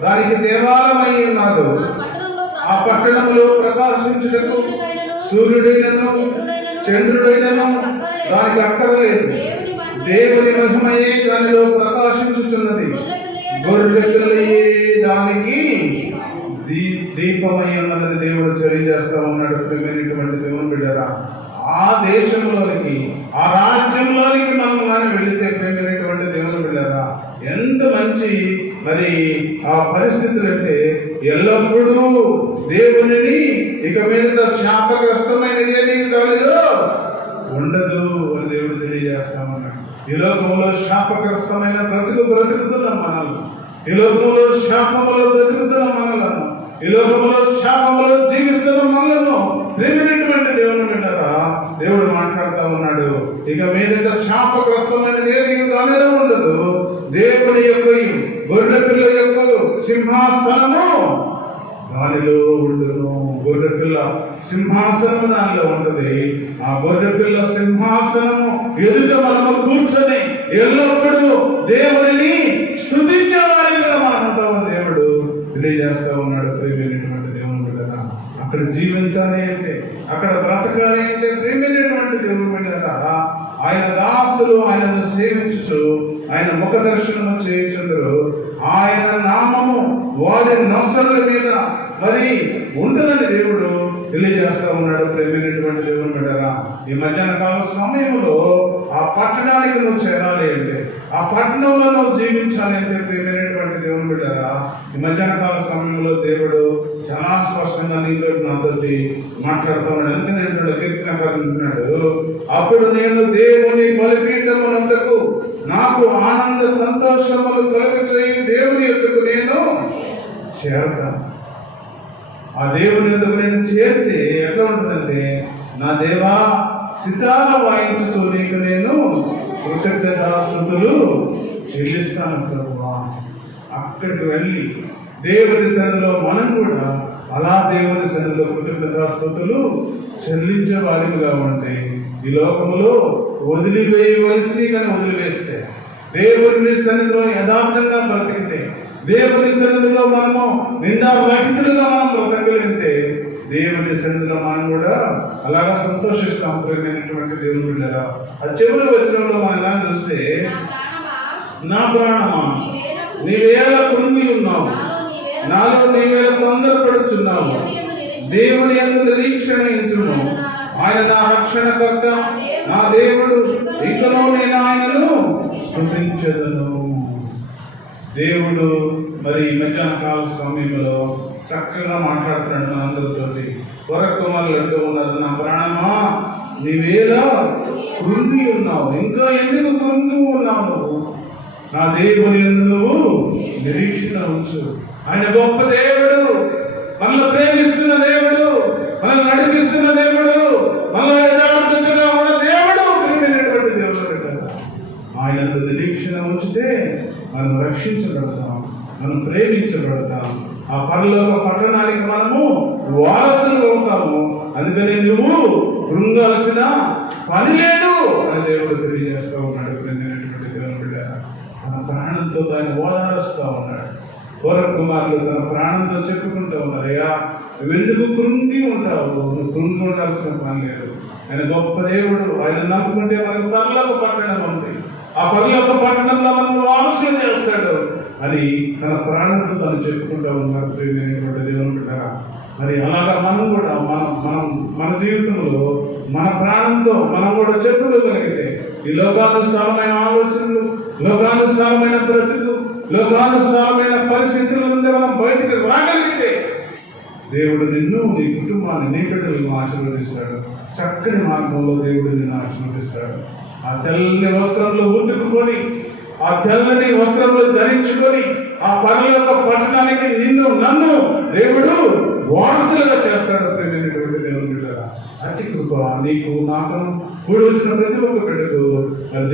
దానికి దేవాలయమై ఉన్నాడు. ఆ పట్టణంలో ప్రకాశించుటకు సూర్యుడైనను చంద్రుడైనను దానికి అక్కరలేదు. దేవుని మహిమయే దానిలో ప్రకాశించుచున్నది. గొర్రె పిల్లయే దానికి దీపమై ఉన్నదని దేవుడు తెలియజేస్తా ఉన్నాడు. ప్రియమైనటువంటి దేవుని బిడ్డరా, ఆ దేశంలోనికి, ఆ రాజ్యంలోనికి మనం కానీ వెళితే ప్రియమైనటువంటి దేవుని బిడ్డరా, ఎంత మంచి మరి ఆ పరిస్థితులు అంటే ఎల్లప్పుడూ దేవునిని ఇక మీద శాపగ్రస్తమైనది అని దానిలో ఉండదు అని దేవుడు తెలియజేస్తామన్నాడు. ఈ లోకంలో శాపగ్రస్తమైన బ్రతుకుతున్నాం మనల్ని. ఈ లోకంలో శాపములో బ్రతుకుతున్నాం మనలను. ఈ లోకంలో శాపములో జీవిస్తున్న మనలను ప్రేమినటువంటి దేవుని బిడ్డరా, దేవుడు మాట్లాడుతూ ఉన్నాడు. ఇక మీదట శాపగ్రస్తమైనది ఏది దానిలో ఉండదు. దేవుని యొక్క గొర్రె పిల్ల యొక్క సింహాసనము దానిలో ఉండును. గొర్రె పిల్ల సింహాసనము దానిలో ఉంటది. ఆ గొర్రె పిల్ల సింహాసనము ఎదుట మనము కూర్చొని ఎల్లప్పుడూ దేవుడిని స్తుతించే వారిగా మనం దేవుడు తెలియజేస్తా ఉన్నాడు. ప్రియమైనటువంటి దేవుని బిడ్డరా, అక్కడ జీవించాలి అంటే, అక్కడ బ్రతకాలి అంటే ప్రియమైనటువంటి దేవుని బిడ్డరా, ఆయన దాసులు ఆయనను సేవించు, ఆయన ముఖ దర్శనము చేయుచుందరు. ఆయన నామము వారి నొసళ్ళ మీద మరి ఉంటుందని దేవుడు తెలియజేస్తా ఉన్నాడు. ప్రేమైనటువంటి దేవుని బిడ్డరా, ఈ మధ్యాహ్న కాల సమయంలో ఆ పట్టణానికి నువ్వు చేరాలి అంటే, ఆ పట్టణంలో నువ్వు జీవించాలి అంటే ప్రేమైనటువంటి దేవుని బిడ్డరా, ఈ మధ్యాహ్న కాల సమయంలో దేవుడు చాలా స్పష్టంగా నీతో నాతోటి మాట్లాడుతూ ఉన్నాడు. ఎందుకంటే కీర్తనకారుడు అంటున్నాడు, అప్పుడు నేను దేవుని బలిపీఠమునందుకు నాకు ఆనంద సంతోషములు కలుగచేయి దేవుని యొద్దకు నేను చేరతాను. ఆ దేవుని యొద్దకు నేను చేరితే ఎట్లా ఉంటుందంటే, నా దేవా సితార వాయించుతూ నీకు నేను కృతజ్ఞతాస్తుతులు చెల్లిస్తాను ప్రభువా. అక్కడికి వెళ్ళి దేవుని సన్నిధిలో మనం కూడా అలా దేవుని సన్నిధిలో కృతజ్ఞతాస్తుతులు చెల్లించే వారిగా ఉంటే, ఈ లోకములో వదిలివేయవలసి కానీ వదిలివేస్తే, దేవుని సన్నిధిలో యథార్థంగా బ్రతికితే, దేవుని సన్నిధిలో మనము నిందారహితులుగా మనం బ్రతకగలిగితే, దేవుని సన్నిధిలో మనం కూడా అలాగా సంతోషిస్తాం. ప్రియమైనటువంటి దేవుని బిడ్డలారా, ఆ చివరి వచనంలో మనం కానీ చూస్తే, నా ప్రాణమా నీవేళ కృంగి ఉన్నావు, నాలో నీవేళ తొందరపడుచున్నావు, దేవుని యందు నిరీక్షణ ఉంచుము, ఆయన నా రక్షణకర్త, నా దేవుడు, ఇంకనూ నేను ఆయనను స్తుతించెదను. దేవుడు మరి మధ్యాహ్న కాల సమయంలో చక్కగా మాట్లాడుతున్నాడు మన అందరితోటి. వరకుమారులు అంటూ ఉన్నారు, నా ప్రాణమా నీవేలా కృంగి ఉన్నావు, ఇంకా ఎందుకు కృంగి ఉన్నావు నువ్వు, నా దేవుని యందు నువ్వు నిరీక్షణ ఉంచు. ఆయన గొప్ప దేవుడు, మనల్ని ప్రేమిస్తున్న దేవుడు, మనల్ని నడిపిస్తున్న దేవుడు, మనల్ని యథార్థంగా ఉన్న దేవుడు, ప్రియమైనటువంటి దేవుడు. ఆయన నిరీక్షణ ఉంచితే మనం రక్షించబడతాం, మనం ప్రేమించబడతాం, ఆ పరలోక పట్టణానికి మనము వారసులుగా ఉంటాము. అందుకని నువ్వు కృంగాల్సిన పని లేదు అని దేవుడు తెలియజేస్తూ ఉన్నాడు. ప్రేమైనటువంటి దేవుని బిడ్డ తన ప్రాణంతో దాన్ని ఓదారుస్తూ ఉన్నాడు. కుమారులు తన ప్రాణంతో చెప్పుకుంటూ ఉన్నారు, అయ్యా నువ్వెందుకు కృంగి ఉంటావు, నువ్వు కృంగి ఉండాల్సిన పని లేదు. ఆయన గొప్ప దేవుడు, ఆయన నమ్ముకుంటే మనకు పరలోక పట్టణం ఉంది, ఆ పరలోక పట్టణంలో మనం వారసులు చేస్తాడు అని తన ప్రాణంతో తను చెప్పుకుంటూ ఉన్నారు. ప్రేమైనటువంటి దేవుని బిడ్డ మరి అలాగా మనం కూడా మన జీవితంలో మన ప్రాణంతో మనం కూడా చెప్పుకోగలిగితే ఈ లోకానుసారమైన ఆలోచనలు, లోకానుసారమైన బ్రతుకు, లోకానుసారమైన పరిస్థితుల నుండి మనం బయటకు రాగలిగితే దేవుడు నిన్ను, నీ కుటుంబాన్ని, నీ బిడ్డలను ఆశీర్వదిస్తాడు. చక్కని మార్గంలో దేవుడు నిన్ను ఆశీర్వదిస్తాడు. ఆ తెల్లని వస్త్రంలో ఉతుక్కుని, ఆ తెల్లని వస్త్రంలో ధరించుకొని ఆ పరలోక పట్టణానికి నన్ను దేవుడు వారసులుగా చేస్తాడు. ప్రేమైనటువంటి దేవుని బిడ్డలారా, అతి కృప నీకు నాకు కూడి వచ్చిన ప్రతి ఒక్క బిడ్డకు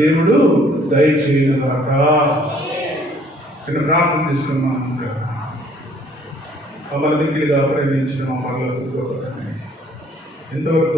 దేవుడు దయచేయనుగాక. చిన్న ప్రార్థన చేసుకున్నాం. మమ్మల్ని మిక్కిలిగా ప్రేమించిన మా పరలోక ఎంతవరకు